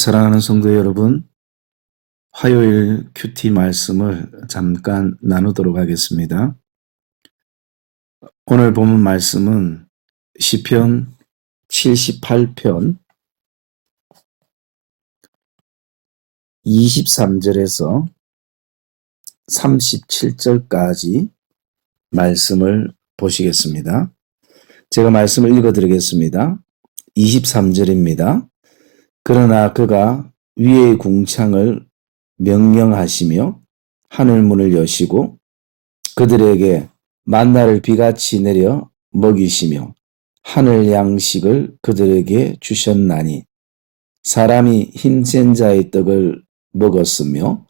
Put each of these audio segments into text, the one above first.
사랑하는 성도 여러분, 화요일 큐티 말씀을 잠깐 나누도록 하겠습니다. 오늘 본문 말씀은 시편 78편 23절에서 37절까지 말씀을 보시겠습니다. 제가 말씀을 읽어드리겠습니다. 23절입니다. 그러나 그가 위의 궁창을 명령하시며 하늘문을 여시고 그들에게 만나를 비같이 내려 먹이시며 하늘 양식을 그들에게 주셨나니 사람이 힘센 자의 떡을 먹었으며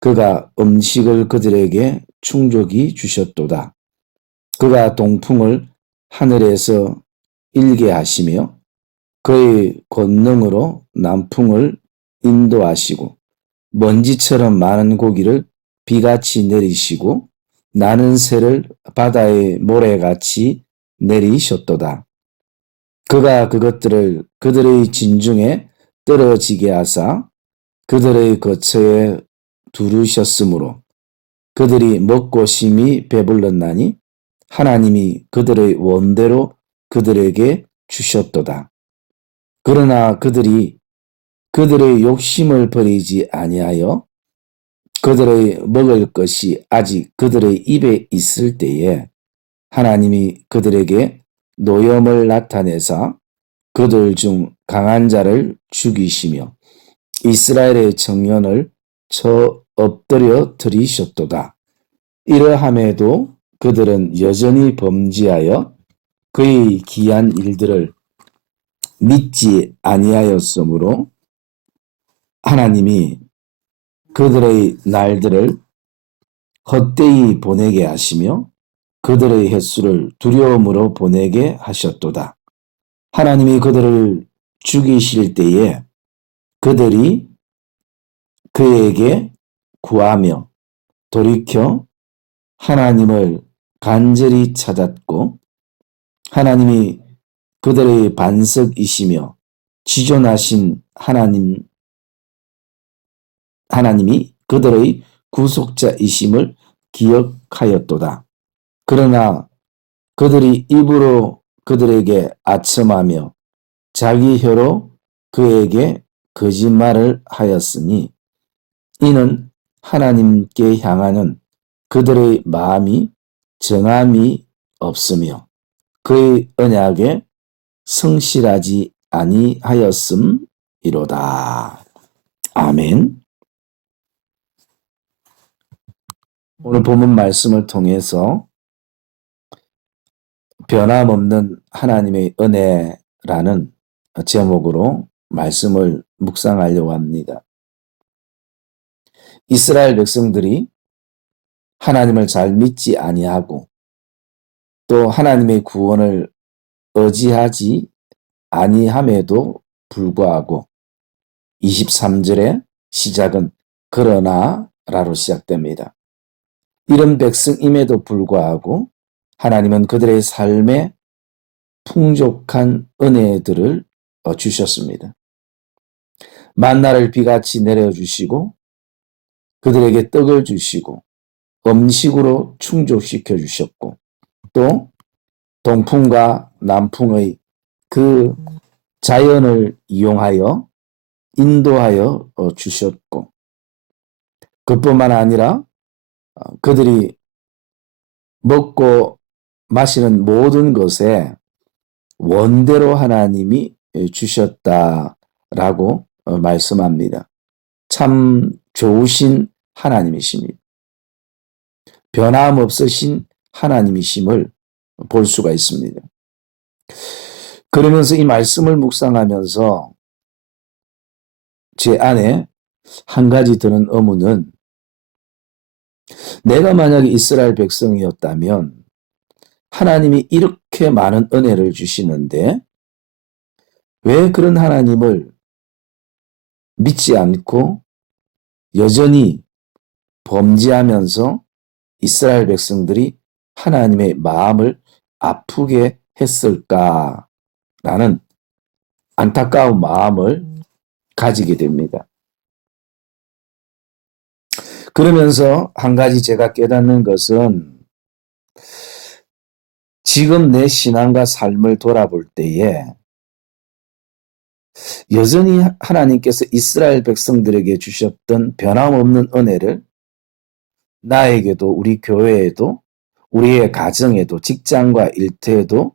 그가 음식을 그들에게 충족히 주셨도다. 그가 동풍을 하늘에서 일게 하시며 그의 권능으로 남풍을 인도하시고 먼지처럼 많은 고기를 비같이 내리시고 나는 새를 바다의 모래같이 내리셨도다. 그가 그것들을 그들의 진중에 떨어지게 하사 그들의 거처에 두르셨으므로 그들이 먹고 심히 배불렀나니 하나님이 그들의 원대로 그들에게 주셨도다. 그러나 그들이 그들의 욕심을 버리지 아니하여 그들의 먹을 것이 아직 그들의 입에 있을 때에 하나님이 그들에게 노염을 나타내사 그들 중 강한 자를 죽이시며 이스라엘의 청년을 쳐 엎드려 들이셨도다. 이러함에도 그들은 여전히 범죄하여 그의 기한 일들을 믿지 아니하였으므로 하나님이 그들의 날들을 헛되이 보내게 하시며 그들의 횟수를 두려움으로 보내게 하셨도다. 하나님이 그들을 죽이실 때에 그들이 그에게 구하며 돌이켜 하나님을 간절히 찾았고 하나님이 그들의 반석이시며 지존하신 하나님이 그들의 구속자이심을 기억하였도다. 그러나 그들이 입으로 그들에게 아첨하며 자기 혀로 그에게 거짓말을 하였으니 이는 하나님께 향하는 그들의 마음이 정함이 없으며 그의 언약에 성실하지 아니하였음이로다. 아멘. 오늘 본문 말씀을 통해서 변함없는 하나님의 은혜라는 제목으로 말씀을 묵상하려고 합니다. 이스라엘 백성들이 하나님을 잘 믿지 아니하고 또 하나님의 구원을 의지하지 아니함에도 불구하고 23절의 시작은 그러나라로 시작됩니다. 이런 백성임에도 불구하고 하나님은 그들의 삶에 풍족한 은혜들을 주셨습니다. 만나를 비같이 내려주시고 그들에게 떡을 주시고 음식으로 충족시켜 주셨고 또 동풍과 남풍의 그 자연을 이용하여 인도하여 주셨고 그뿐만 아니라 그들이 먹고 마시는 모든 것에 원대로 하나님이 주셨다라고 말씀합니다. 참 좋으신 하나님이십니다. 변함없으신 하나님이심을 볼 수가 있습니다. 그러면서 이 말씀을 묵상하면서 제 안에 한 가지 드는 의문은, 내가 만약에 이스라엘 백성이었다면 하나님이 이렇게 많은 은혜를 주시는데 왜 그런 하나님을 믿지 않고 여전히 범죄하면서 이스라엘 백성들이 하나님의 마음을 아프게 했을까라는 안타까운 마음을 가지게 됩니다. 그러면서 한 가지 제가 깨닫는 것은, 지금 내 신앙과 삶을 돌아볼 때에 여전히 하나님께서 이스라엘 백성들에게 주셨던 변함없는 은혜를 나에게도, 우리 교회에도, 우리의 가정에도, 직장과 일터에도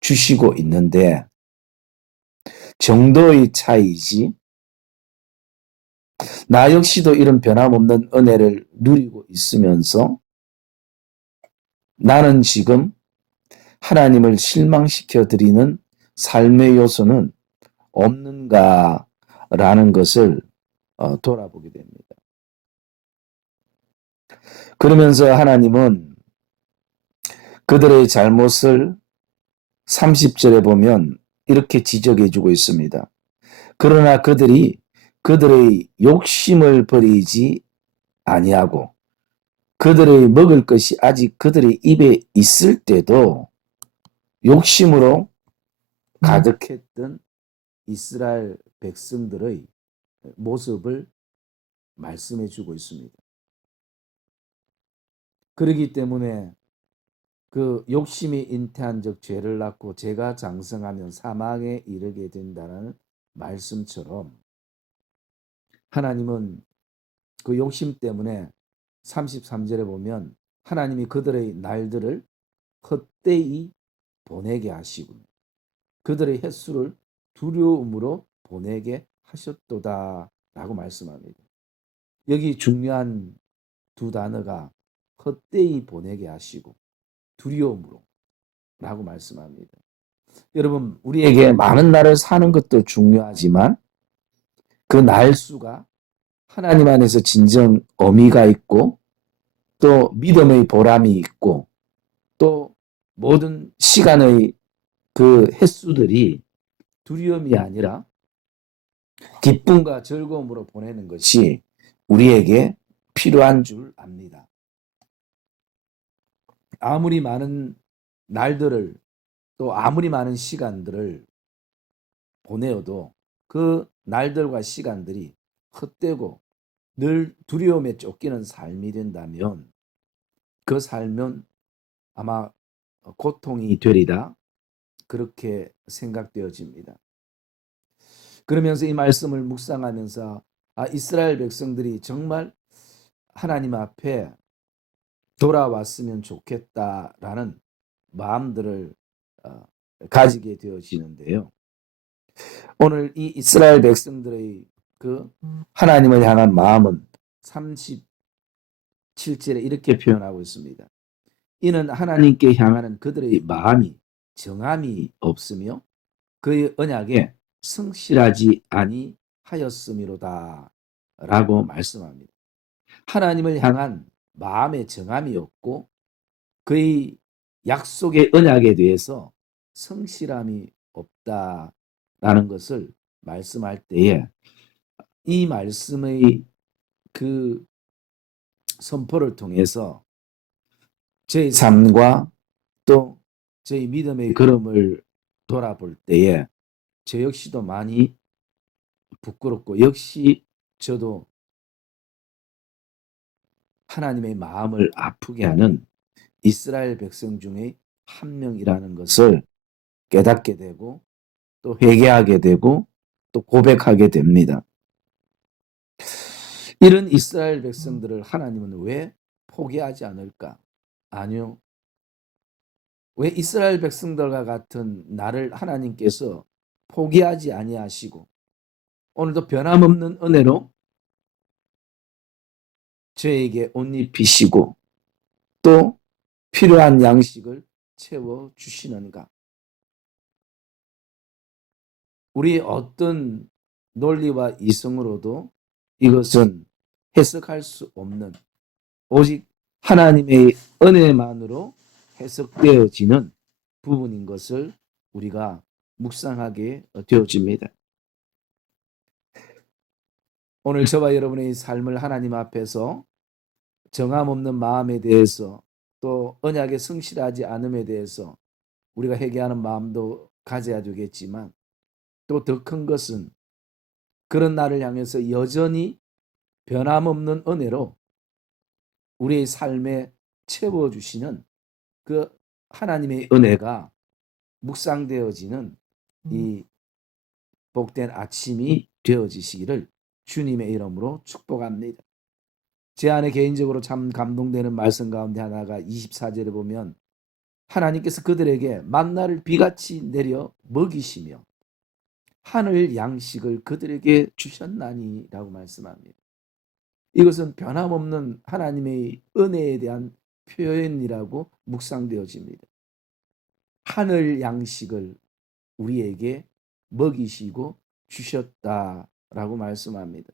주시고 있는데, 정도의 차이지 나 역시도 이런 변함없는 은혜를 누리고 있으면서 나는 지금 하나님을 실망시켜 드리는 삶의 요소는 없는가라는 것을 돌아보게 됩니다. 그러면서 하나님은 그들의 잘못을 30절에 보면 이렇게 지적해 주고 있습니다. 그러나 그들이 그들의 욕심을 버리지 아니하고 그들의 먹을 것이 아직 그들의 입에 있을 때도 욕심으로 가득했던 이스라엘 백성들의 모습을 말씀해 주고 있습니다. 그렇기 때문에 그 욕심이 잉태한 적 죄를 낳고 죄가 장성하면 사망에 이르게 된다는 말씀처럼, 하나님은 그 욕심 때문에 33절에 보면 하나님이 그들의 날들을 헛되이 보내게 하시고 그들의 횟수를 두려움으로 보내게 하셨도다 라고 말씀합니다. 여기 중요한 두 단어가 헛되이 보내게 하시고 두려움으로 라고 말씀합니다. 여러분, 우리에게 많은 날을 사는 것도 중요하지만 그 날수가 하나님 안에서 진정 의미가 있고 또 믿음의 보람이 있고 또 모든 시간의 그 횟수들이 두려움이 아니라 기쁨과 즐거움으로 보내는 것이 우리에게 필요한 줄 압니다. 아무리 많은 날들을 또 아무리 많은 시간들을 보내어도 그 날들과 시간들이 헛되고 늘 두려움에 쫓기는 삶이 된다면 그 삶은 아마 고통이 되리라 그렇게 생각되어집니다. 그러면서 이 말씀을 묵상하면서 이스라엘 백성들이 정말 하나님 앞에 돌아왔으면 좋겠다라는 마음들을 가지게 되어지는데요. 오늘 이 이스라엘 백성들의 그 하나님을 향한 마음은 37절에 이렇게 표현하고 있습니다. 이는 하나님께 향하는 그들의 마음이 정함이 없으며 그의 언약에 성실하지 아니하였음이로다 라고 말씀합니다. 하나님을 향한 마음의 정함이 없고 그의 약속의 언약에 대해서 성실함이 없다라는 것을 말씀할 때에 이 말씀의 그 선포를 통해서 저희 삶과 또 저희 믿음의 걸음을 돌아볼 때에 저 역시도 많이 부끄럽고 역시 저도 하나님의 마음을 아프게 하는 이스라엘 백성 중에 한 명이라는 것을 깨닫게 되고 또 회개하게 되고 또 고백하게 됩니다. 이런 이스라엘 백성들을 하나님은 왜 포기하지 않을까? 아니요. 왜 이스라엘 백성들과 같은 나를 하나님께서 포기하지 아니하시고 오늘도 변함없는 은혜로 저에게 옷 입히시고 또 필요한 양식을 채워 주시는가? 우리 어떤 논리와 이성으로도 이것은 해석할 수 없는, 오직 하나님의 은혜만으로 해석되어지는 부분인 것을 우리가 묵상하게 되어집니다. 오늘 저와 여러분의 삶을 하나님 앞에서 정함없는 마음에 대해서 또 언약에 성실하지 않음에 대해서 우리가 회개하는 마음도 가져야 되겠지만, 또 더 큰 것은 그런 나를 향해서 여전히 변함없는 은혜로 우리의 삶에 채워주시는 그 하나님의 은혜가 묵상되어지는 이 복된 아침이 되어지시기를 주님의 이름으로 축복합니다. 제 안에 개인적으로 참 감동되는 말씀 가운데 하나가 24절에 보면 하나님께서 그들에게 만나를 비같이 내려 먹이시며 하늘 양식을 그들에게 주셨나니라고 말씀합니다. 이것은 변함없는 하나님의 은혜에 대한 표현이라고 묵상되어집니다. 하늘 양식을 우리에게 먹이시고 주셨다라고 말씀합니다.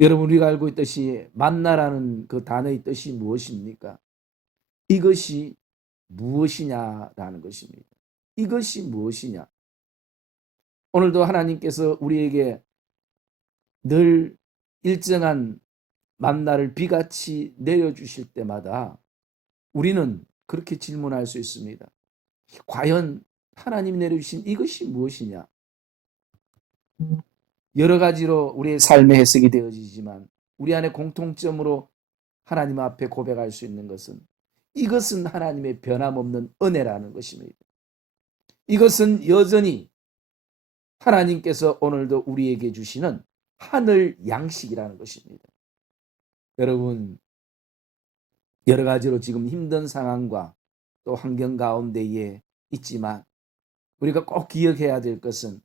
여러분, 우리가 알고 있듯이 만나라는 그 단어의 뜻이 무엇입니까? 이것이 무엇이냐라는 것입니다. 이것이 무엇이냐? 오늘도 하나님께서 우리에게 늘 일정한 만나를 비같이 내려주실 때마다 우리는 그렇게 질문할 수 있습니다. 과연 하나님이 내려주신 이것이 무엇이냐? 여러 가지로 우리의 삶의 해석이 되어지지만 우리 안에 공통점으로 하나님 앞에 고백할 수 있는 것은 이것은 하나님의 변함없는 은혜라는 것입니다. 이것은 여전히 하나님께서 오늘도 우리에게 주시는 하늘 양식이라는 것입니다. 여러분, 여러 가지로 지금 힘든 상황과 또 환경 가운데에 있지만 우리가 꼭 기억해야 될 것은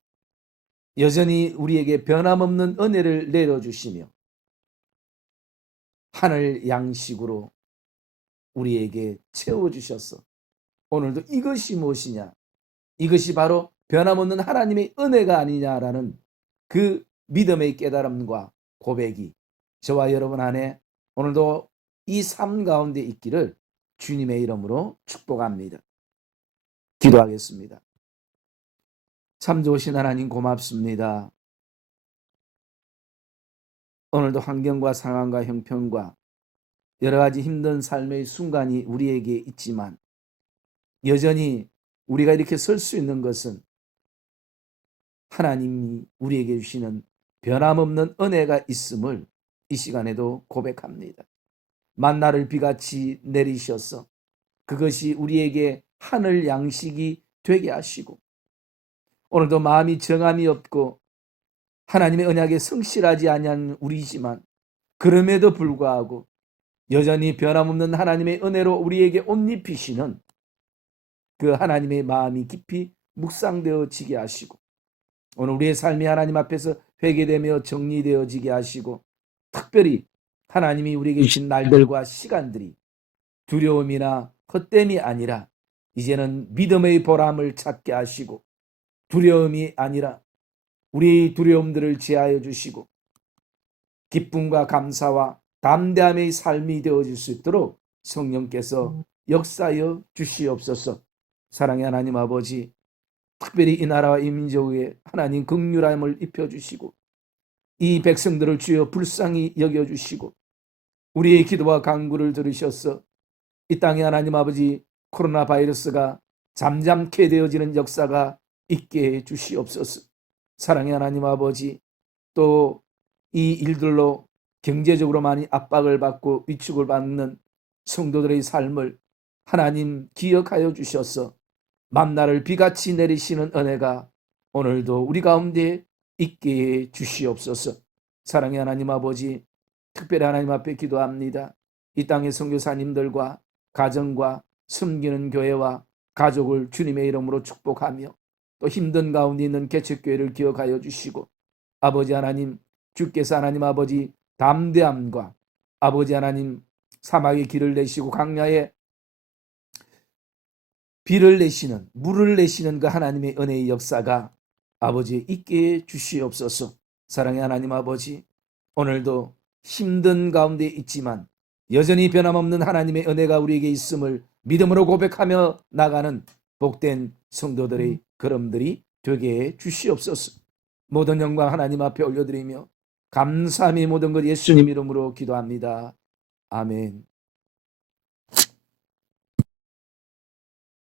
여전히 우리에게 변함없는 은혜를 내려주시며 하늘 양식으로 우리에게 채워주셔서 오늘도 이것이 무엇이냐? 이것이 바로 변함없는 하나님의 은혜가 아니냐라는 그 믿음의 깨달음과 고백이 저와 여러분 안에 오늘도 이 삶 가운데 있기를 주님의 이름으로 축복합니다. 기도하겠습니다. 참 좋으신 하나님, 고맙습니다. 오늘도 환경과 상황과 형편과 여러 가지 힘든 삶의 순간이 우리에게 있지만 여전히 우리가 이렇게 설 수 있는 것은 하나님이 우리에게 주시는 변함없는 은혜가 있음을 이 시간에도 고백합니다. 만나를 비같이 내리셔서 그것이 우리에게 하늘 양식이 되게 하시고 오늘도 마음이 정함이 없고 하나님의 언약에 성실하지 아니한 우리지만 그럼에도 불구하고 여전히 변함없는 하나님의 은혜로 우리에게 옷 입히시는 그 하나님의 마음이 깊이 묵상되어지게 하시고 오늘 우리의 삶이 하나님 앞에서 회개되며 정리되어지게 하시고 특별히 하나님이 우리에게 주신 날들과 시간들이 두려움이나 헛됨이 아니라 이제는 믿음의 보람을 찾게 하시고 두려움이 아니라 우리의 두려움들을 제하여 주시고 기쁨과 감사와 담대함의 삶이 되어질 수 있도록 성령께서 역사하여 주시옵소서. 사랑의 하나님 아버지, 특별히 이 나라와 이 민족에 하나님 긍휼함을 입혀주시고 이 백성들을 주여 불쌍히 여겨주시고 우리의 기도와 간구를 들으셔서 이 땅에 하나님 아버지 코로나 바이러스가 잠잠케 되어지는 역사가 있게 해 주시옵소서. 사랑의 하나님 아버지, 또 이 일들로 경제적으로 많이 압박을 받고 위축을 받는 성도들의 삶을 하나님 기억하여 주셔서 만나를 비같이 내리시는 은혜가 오늘도 우리 가운데 있게 해 주시옵소서. 사랑의 하나님 아버지, 특별히 하나님 앞에 기도합니다. 이 땅의 선교사님들과 가정과 섬기는 교회와 가족을 주님의 이름으로 축복하며 또 힘든 가운데 있는 개척교회를 기억하여 주시고 아버지 하나님 주께서 하나님 아버지 담대함과 아버지 하나님 사막의 길을 내시고 광야에 비를 내시는 물을 내시는 그 하나님의 은혜의 역사가 아버지 있게 해 주시옵소서. 사랑의 하나님 아버지 오늘도 힘든 가운데 있지만 여전히 변함없는 하나님의 은혜가 우리에게 있음을 믿음으로 고백하며 나가는 복된 성도들의 걸음들이 되게 해 주시옵소서. 모든 영광 하나님 앞에 올려드리며 감사함이 모든 것 예수님 이름으로 기도합니다. 아멘.